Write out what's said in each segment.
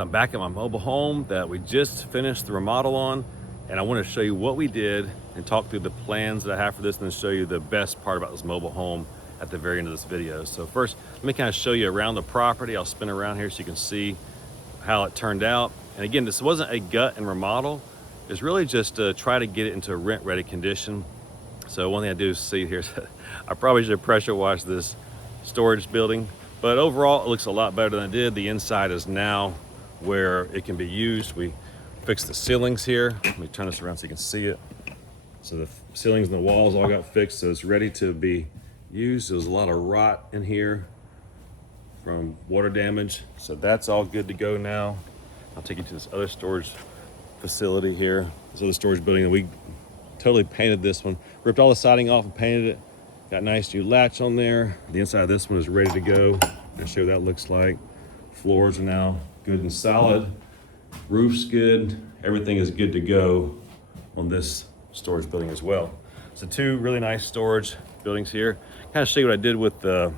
I'm back at my mobile home that we just finished the remodel on, and I want to show you what we did and talk through the plans that I have for this, and then show you the best part about this mobile home at the very end of this video. So first, let me kind of show you around the property. I'll spin around here so you can see how it turned out. And again, this wasn't a gut and remodel. It's really just to try to get it into a rent-ready condition. So one thing I do see here is I probably should pressure wash this storage building, but overall it looks a lot better than it did. The inside is now where it can be used. We fixed the ceilings here. Let me turn this around so you can see it. So the ceilings and the walls all got fixed, so it's ready to be used. There's a lot of rot in here from water damage, so that's all good to go now. I'll take you to this other storage facility here. This other storage building, and we totally painted this one. Ripped all the siding off and painted it. Got a nice new latch on there. The inside of this one is ready to go. I'll show you what that looks like. Floors are now good and solid. Roof's good. Everything is good to go on this storage building as well. So two really nice storage buildings here. Kind of show you what I did with the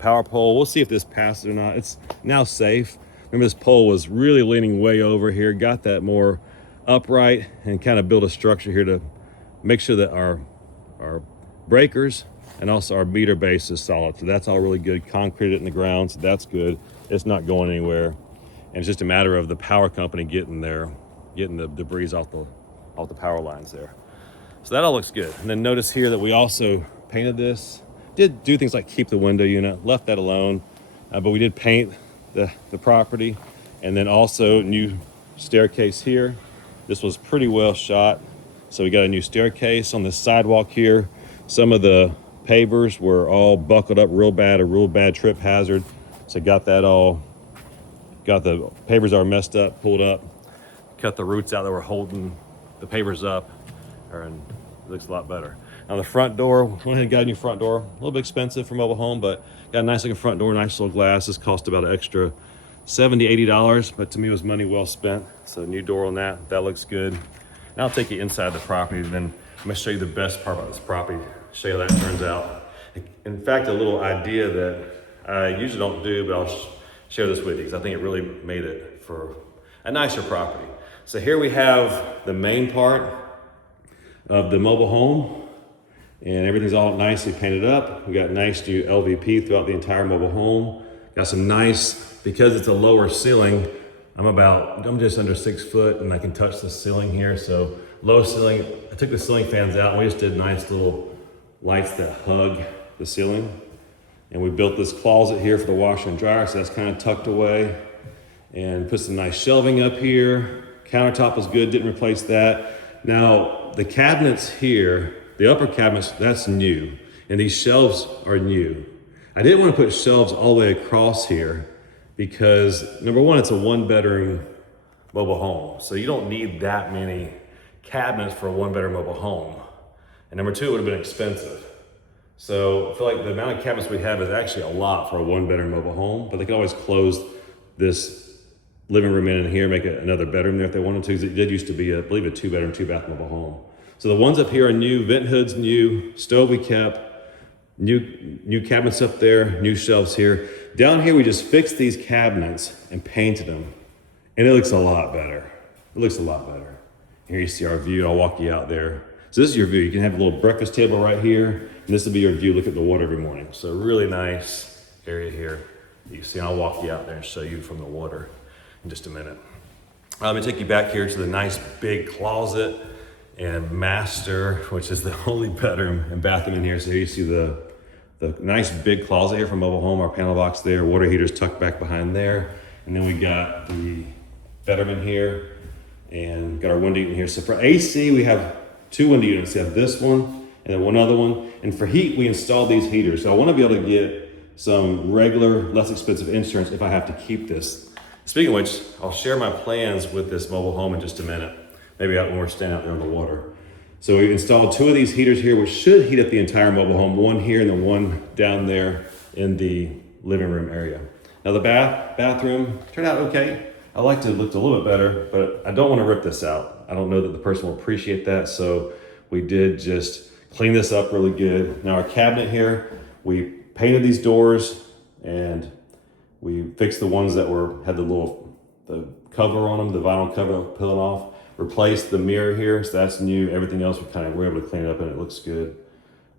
power pole. We'll see if this passes or not. It's now safe. Remember, this pole was really leaning way over here. Got that more upright and kind of built a structure here to make sure that our breakers and also our meter base is solid. So that's all really good. Concreted in the ground, so that's good. It's not going anywhere. And it's just a matter of the power company getting the debris off the power lines there. So that all looks good. And then notice here that we also painted this. Did do things like keep the window unit, left that alone, but we did paint the property, and then also new staircase here. This was pretty well shot. So we got a new staircase on the sidewalk here. Some of the pavers were all buckled up real bad, a real bad trip hazard. So got the pavers are messed up, pulled up, cut the roots out that were holding the pavers up, and it looks a lot better. Now the front door, went ahead and got a new front door. A little bit expensive for mobile home, but got a nice looking front door, nice little glass. This cost about an extra $70, $80, but to me it was money well spent. So new door on that looks good. Now I'll take you inside the property, and then I'm gonna show you the best part about this property, show you how that turns out. In fact, a little idea that I usually don't do, but I'll share this with you because I think it really made it for a nicer property. So here we have the main part of the mobile home, and everything's all nicely painted up. We got nice new LVP throughout the entire mobile home. Got some nice, because it's a lower ceiling, I'm just under 6 foot and I can touch the ceiling here. So low ceiling, I took the ceiling fans out and we just did nice little lights that hug the ceiling. And we built this closet here for the washer and dryer, so that's kind of tucked away. And put some nice shelving up here. Countertop was good, didn't replace that. Now the cabinets here, the upper cabinets, that's new. And these shelves are new. I didn't want to put shelves all the way across here because number one, it's a 1-bedroom mobile home. So you don't need that many cabinets for a 1-bedroom mobile home. And number two, it would have been expensive. So I feel like the amount of cabinets we have is actually a lot for a 1-bedroom mobile home, but they can always close this living room in here, make it another bedroom there if they wanted to, because it did used to be, I believe, a 2-bedroom, 2-bath mobile home. So the ones up here are new, vent hoods new, stove we kept, new cabinets up there, new shelves here. Down here, we just fixed these cabinets and painted them, and it looks a lot better. It looks a lot better. Here you see our view. I'll walk you out there. So this is your view. You can have a little breakfast table right here, and this will be your view. Look at the water every morning. So really nice area here. You see, I'll walk you out there and show you from the water in just a minute. Let me take you back here to the nice big closet and master, which is the only bedroom and bathroom in here. So here you see the nice big closet here from mobile home, our panel box there, water heaters tucked back behind there. And then we got the bedroom in here and got our window unit here. So for AC, we have 2 window units. We have this one and then one other one. And for heat, we installed these heaters. So I want to be able to get some regular, less expensive insurance if I have to keep this. Speaking of which, I'll share my plans with this mobile home in just a minute. Maybe out when we're standing out there on the water. So we installed 2 of these heaters here, which should heat up the entire mobile home, one here and then one down there in the living room area. Now the bathroom turned out okay. I liked it looked a little bit better, but I don't want to rip this out. I don't know that the person will appreciate that, so we did just clean this up really good. Now our cabinet here, we painted these doors and we fixed the ones that had the little the cover on them, the vinyl cover peeling off. Replaced the mirror here, so that's new. Everything else we're able to clean it up and it looks good.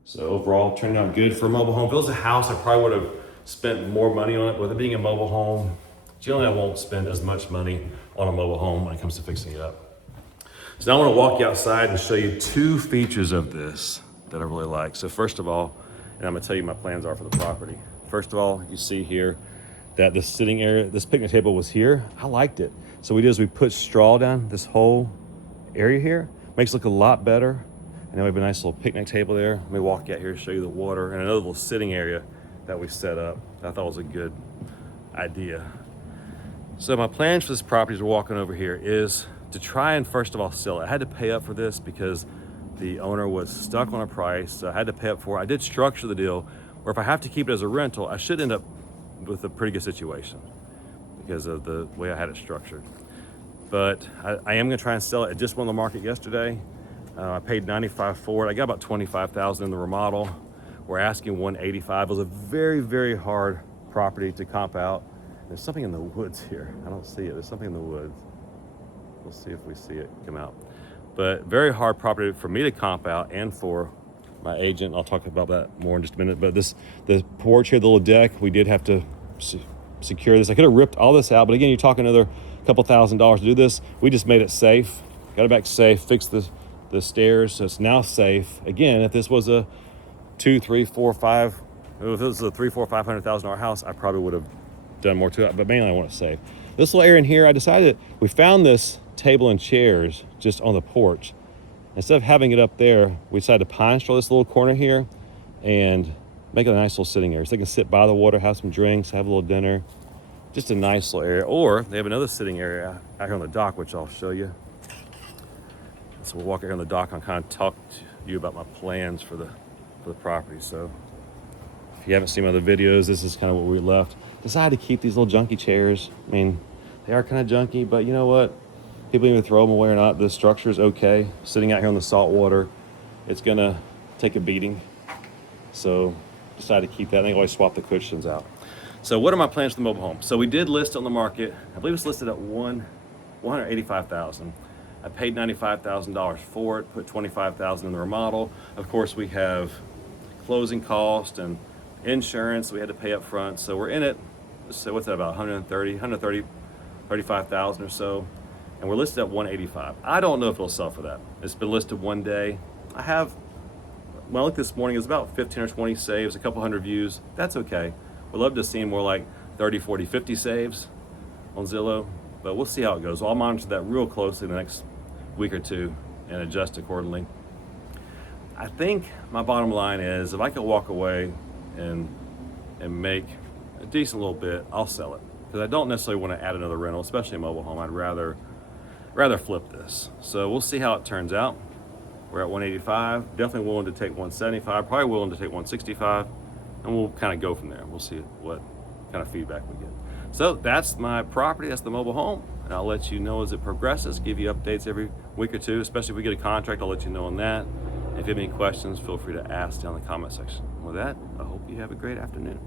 So overall, turned out good for a mobile home. If it was a house, I probably would have spent more money on it. With it being a mobile home, generally I won't spend as much money on a mobile home when it comes to fixing it up. So now I want to walk you outside and show you two features of this that I really like. So first of all, and I'm gonna tell you my plans are for the property. First of all, you see here that the sitting area, this picnic table was here. I liked it. So what we did is we put straw down this whole area here. Makes it look a lot better. And then we have a nice little picnic table there. Let me walk out here to show you the water and another little sitting area that we set up. I thought was a good idea. So my plans for this property as we're walking over here is to try and first of all sell it. I had to pay up for this because the owner was stuck on a price, so I had to pay up for it. I did structure the deal where if I have to keep it as a rental, I should end up with a pretty good situation because of the way I had it structured. But I am gonna try and sell it. It just went on the market yesterday. I paid $95 for it. I got about $25,000 in the remodel. We're asking $185. It was a very, very hard property to comp out. There's something in the woods here. I don't see it. There's something in the woods. We'll see if we see it come out. But very hard property for me to comp out and for my agent. I'll talk about that more in just a minute. But the porch here, the little deck, we did have to secure this. I could have ripped all this out, but again, you're talking another couple $1,000s to do this. We just made it safe, got it back safe, fixed the stairs, so it's now safe. Again, if this was a if it was a $300,000-$500,000 house, I probably would have done more to it, but mainly I want it safe. This little area in here, I decided, we found this table and chairs just on the porch. Instead of having it up there, we decided to pine straw this little corner here and make it a nice little sitting area. So they can sit by the water, have some drinks, have a little dinner. Just a nice little area. Or they have another sitting area out here on the dock, which I'll show you. So we'll walk out here on the dock and kind of talk to you about my plans for the property. So if you haven't seen my other videos, this is kind of what we left. Decided to keep these little junky chairs. I mean, they are kind of junky, but you know what? People either throw them away or not. The structure is okay. Sitting out here on the salt water, it's gonna take a beating. So decided to keep that. I think I always swap the cushions out. So what are my plans for the mobile home? So we did list on the market. I believe it's listed at $185,000. I paid $95,000 for it, put $25,000 in the remodel. Of course, we have closing cost and insurance we had to pay up front. So we're in it, so what's that, about $35,000 or so. And we're listed at $185,000. I don't know if it'll sell for that. It's been listed one day. When I looked this morning, it was about 15 or 20 saves, a couple hundred views. That's okay. We'd love to see more like 30, 40, 50 saves on Zillow, but we'll see how it goes. I'll monitor that real closely in the next week or two and adjust accordingly. I think my bottom line is if I could walk away and make a decent little bit, I'll sell it. Because I don't necessarily want to add another rental, especially a mobile home. I'd rather flip this. So we'll see how it turns out. We're at $185, definitely willing to take $175, probably willing to take $165, and we'll kind of go from there. We'll see what kind of feedback we get. So that's my property, that's the mobile home, and I'll let you know as it progresses, give you updates every week or two, especially if we get a contract, I'll let you know on that. If you have any questions, feel free to ask down in the comment section. With that, I hope you have a great afternoon.